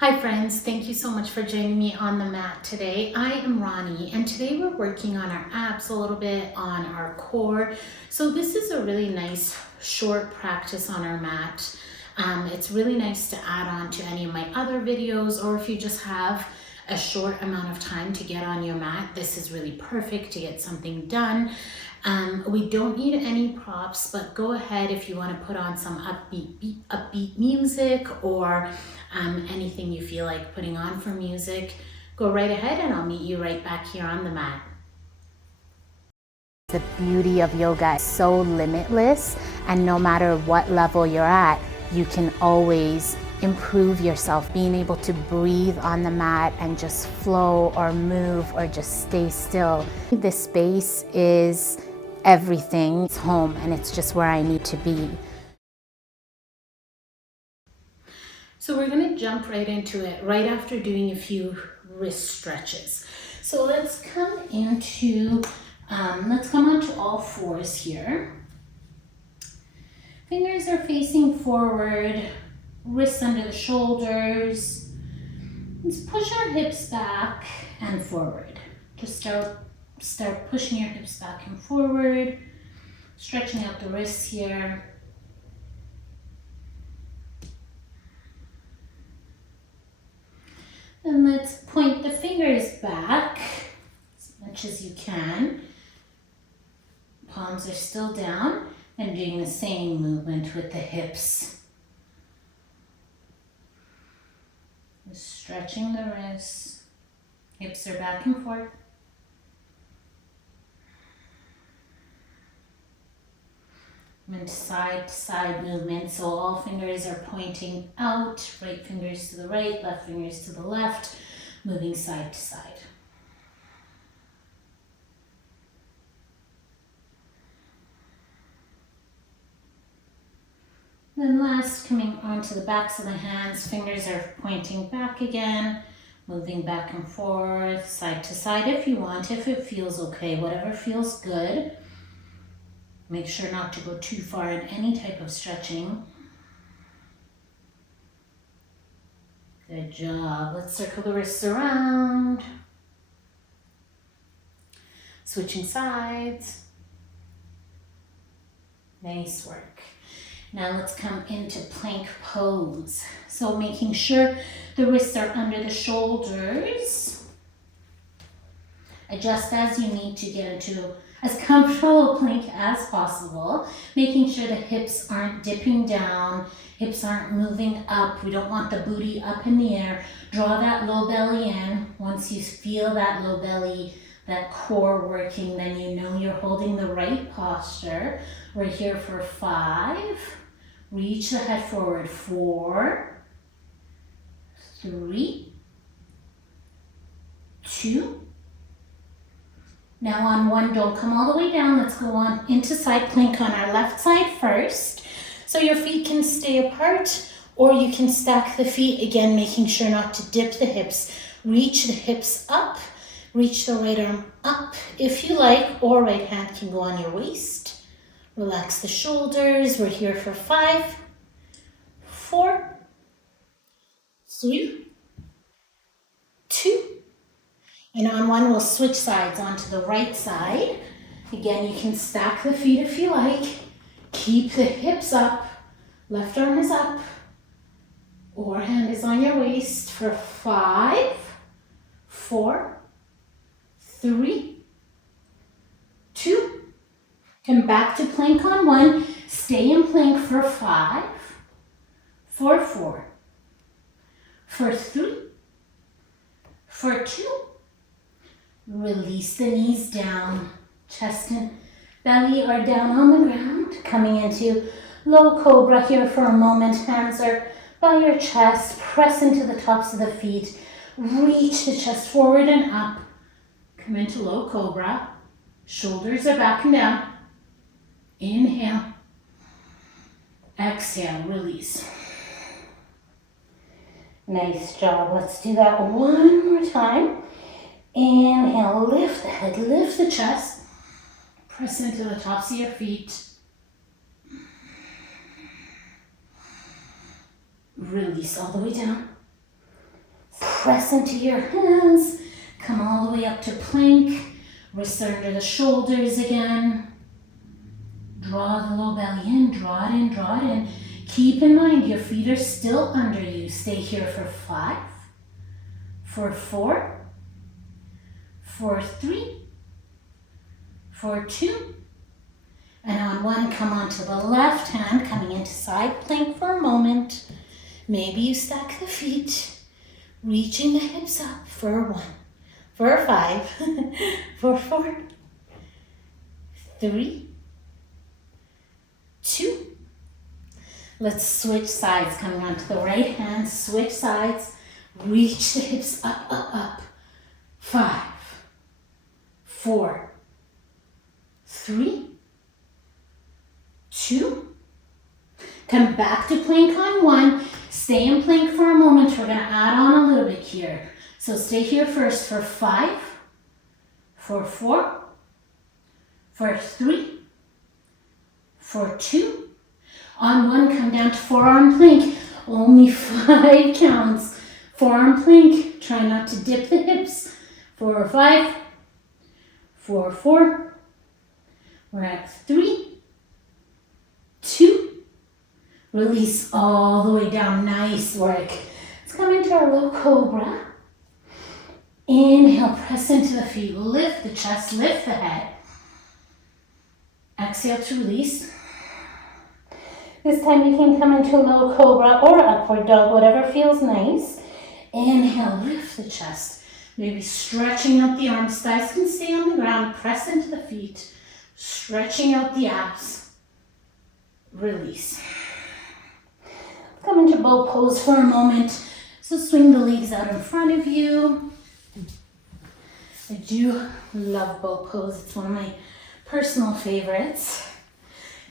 Hi friends, thank you so much for joining me on the mat today. I am Ronnie and today we're working on our abs a little bit, on our core. So this is a really nice short practice on our mat. It's really nice to add on to any of my other videos, or if you just have a short amount of time to get on your mat, this is really perfect to get something done. We don't need any props, but go ahead if you want to put on some upbeat music or anything you feel like putting on for music. Go right ahead and I'll meet you right back here on the mat. The beauty of yoga is so limitless, and no matter what level you're at, you can always improve yourself. Being able to breathe on the mat and just flow or move or just stay still. This space is everything. It's home and it's just where I need to be. So we're going to jump right into it right after doing a few wrist stretches. So let's come onto all fours here. Fingers are facing forward, wrists under the shoulders. Let's push our hips back and forward. Just start pushing your hips back and forward, stretching out the wrists here. And let's point the fingers back as much as you can. Palms are still down, and doing the same movement with the hips. Just stretching the wrists. Hips are back and forth. And side to side movement, so all fingers are pointing out, right fingers to the right, left fingers to the left, moving side to side. Then last, coming onto the backs of the hands, fingers are pointing back again, moving back and forth, side to side if you want, if it feels okay, whatever feels good. Make sure not to go too far in any type of stretching. Good job. Let's circle the wrists around. Switching sides. Nice work. Now let's come into plank pose. So making sure the wrists are under the shoulders. Adjust as you need to get into as comfortable a plank as possible, making sure the hips aren't dipping down, hips aren't moving up. We don't want the booty up in the air. Draw that low belly in. Once you feel that low belly, that core working, then you know you're holding the right posture. We're here for 5. Reach the head forward. 4, 3, 2. Now on 1, don't come all the way down. Let's go on into side plank on our left side first. So your feet can stay apart, or you can stack the feet, again, making sure not to dip the hips. Reach the hips up, reach the right arm up if you like, or right hand can go on your waist. Relax the shoulders. We're here for 5, 4, 3, 2, and on 1, we'll switch sides onto the right side. Again, you can stack the feet if you like. Keep the hips up. Left arm is up, or hand is on your waist for 5, 4, 3, 2. Come back to plank on 1. Stay in plank for 5, for 4, for 3, for 2. Release the knees down, chest and belly are down on the ground. Coming into low cobra here for a moment. Hands are by your chest. Press into the tops of the feet. Reach the chest forward and up. Come into low cobra. Shoulders are back and down. Inhale. Exhale, release. Nice job. Let's do that one more time. Inhale, lift the head, lift the chest. Press into the tops of your feet. Release all the way down. Press into your hands. Come all the way up to plank. Wrists under the shoulders again. Draw the low belly in, draw it in, draw it in. Keep in mind your feet are still under you. Stay here for 5, for 4, for 3, for 2, and on 1, come onto the left hand, coming into side plank for a moment. Maybe you stack the feet, reaching the hips up for 1, for 5, for 4, 3, 2. Let's switch sides, coming onto the right hand, switch sides, reach the hips up, up, up. 5, 4, 3, 2. Come back to plank on 1. Stay in plank for a moment. We're gonna add on a little bit here. So stay here first for 5, for 4, for 3, for 2. On 1, come down to forearm plank. Only 5 counts. Forearm plank. Try not to dip the hips. 4, 5, 4, 4. We're at 3, 2. Release all the way down. Nice work. Let's come into our low cobra. Inhale, press into the feet. Lift the chest, lift the head. Exhale to release. This time you can come into low cobra or upward dog, whatever feels nice. Inhale, lift the chest. Maybe stretching out the arms. Thighs can stay on the ground. Press into the feet. Stretching out the abs. Release. Come into bow pose for a moment. So swing the legs out in front of you. I do love bow pose. It's one of my personal favorites.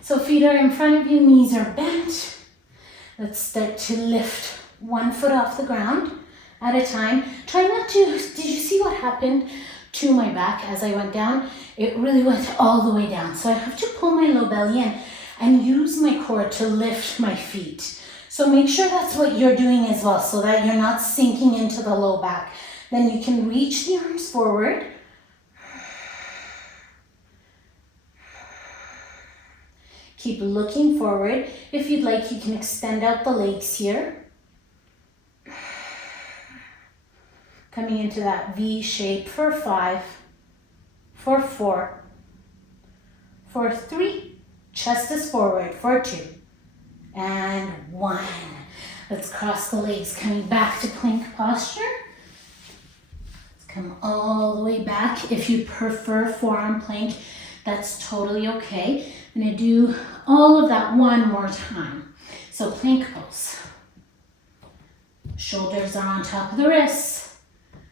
So feet are in front of you, knees are bent. Let's start to lift 1 foot off the ground at a time. Try not to, did you see what happened to my back as I went down? It really went all the way down. So I have to pull my low belly in and use my core to lift my feet. So make sure that's what you're doing as well, so that you're not sinking into the low back. Then you can reach the arms forward. Keep looking forward. If you'd like, you can extend out the legs here. Coming into that V shape for 5, for 4, for 3, chest is forward, for 2, and 1. Let's cross the legs, coming back to plank posture. Let's come all the way back. If you prefer forearm plank, that's totally okay. I'm gonna do all of that one more time. So plank pose. Shoulders are on top of the wrists.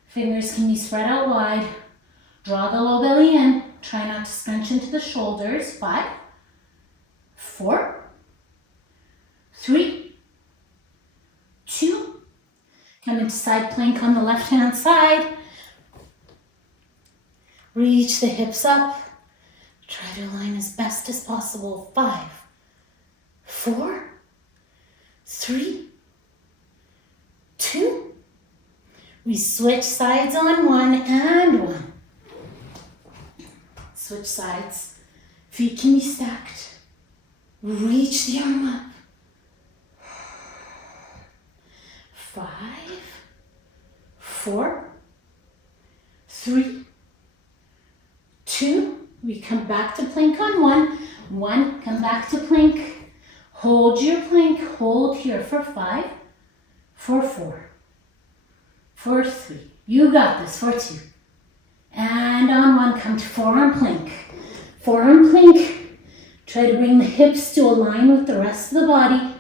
Fingers can be spread out wide. Draw the low belly in. Try not to scrunch into the shoulders. 5, 4, 3, 2. Come into side plank on the left hand side. Reach the hips up. Try to align as best as possible. 5, 4, 3, 2. We switch sides on 1 and 1. Switch sides. Feet can be stacked. Reach the arm up. 5, 4, 3, 2. We come back to plank on 1. 1, come back to plank. Hold your plank. Hold here for 5, for 4, for 3. You got this, for 2. And on 1, come to forearm plank. Forearm plank. Try to bring the hips to align with the rest of the body.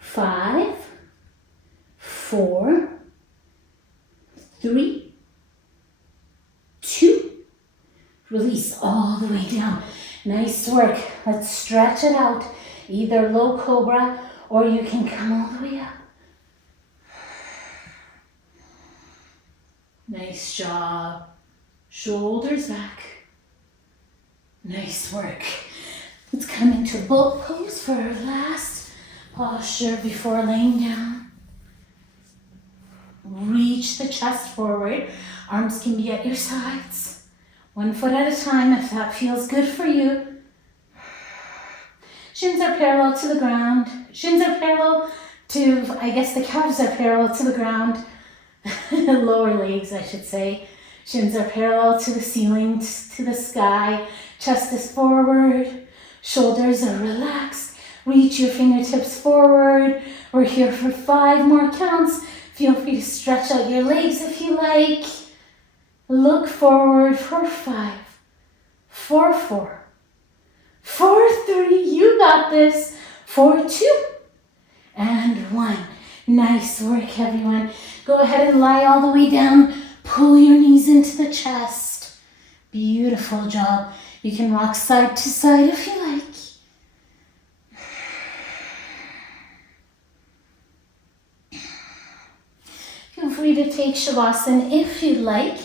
5, 4, 3, 2. Release all the way down. Nice work. Let's stretch it out. Either low cobra or you can come all the way up. Nice job. Shoulders back. Nice work. Let's come into boat pose for our last posture before laying down. reach the chest forward. Arms can be at your sides. 1 foot at a time if that feels good for you. Shins are parallel to the ground. Shins are parallel to, I guess the calves are parallel to the ground. Lower legs, I should say. Shins are parallel to the ceiling, to the sky. Chest is forward. Shoulders are relaxed. Reach your fingertips forward. We're here for 5 more counts. Feel free to stretch out your legs if you like. Look forward for 5, 4, 4, 4, 3, you got this, 4, 2, and 1. Nice work, everyone. Go ahead and lie all the way down. Pull your knees into the chest. Beautiful job. You can rock side to side if you like. Feel free to take Shavasana if you'd like.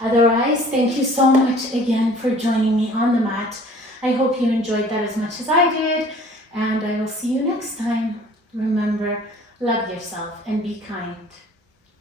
Otherwise, thank you so much again for joining me on the mat. I hope you enjoyed that as much as I did, and I will see you next time. Remember, love yourself and be kind.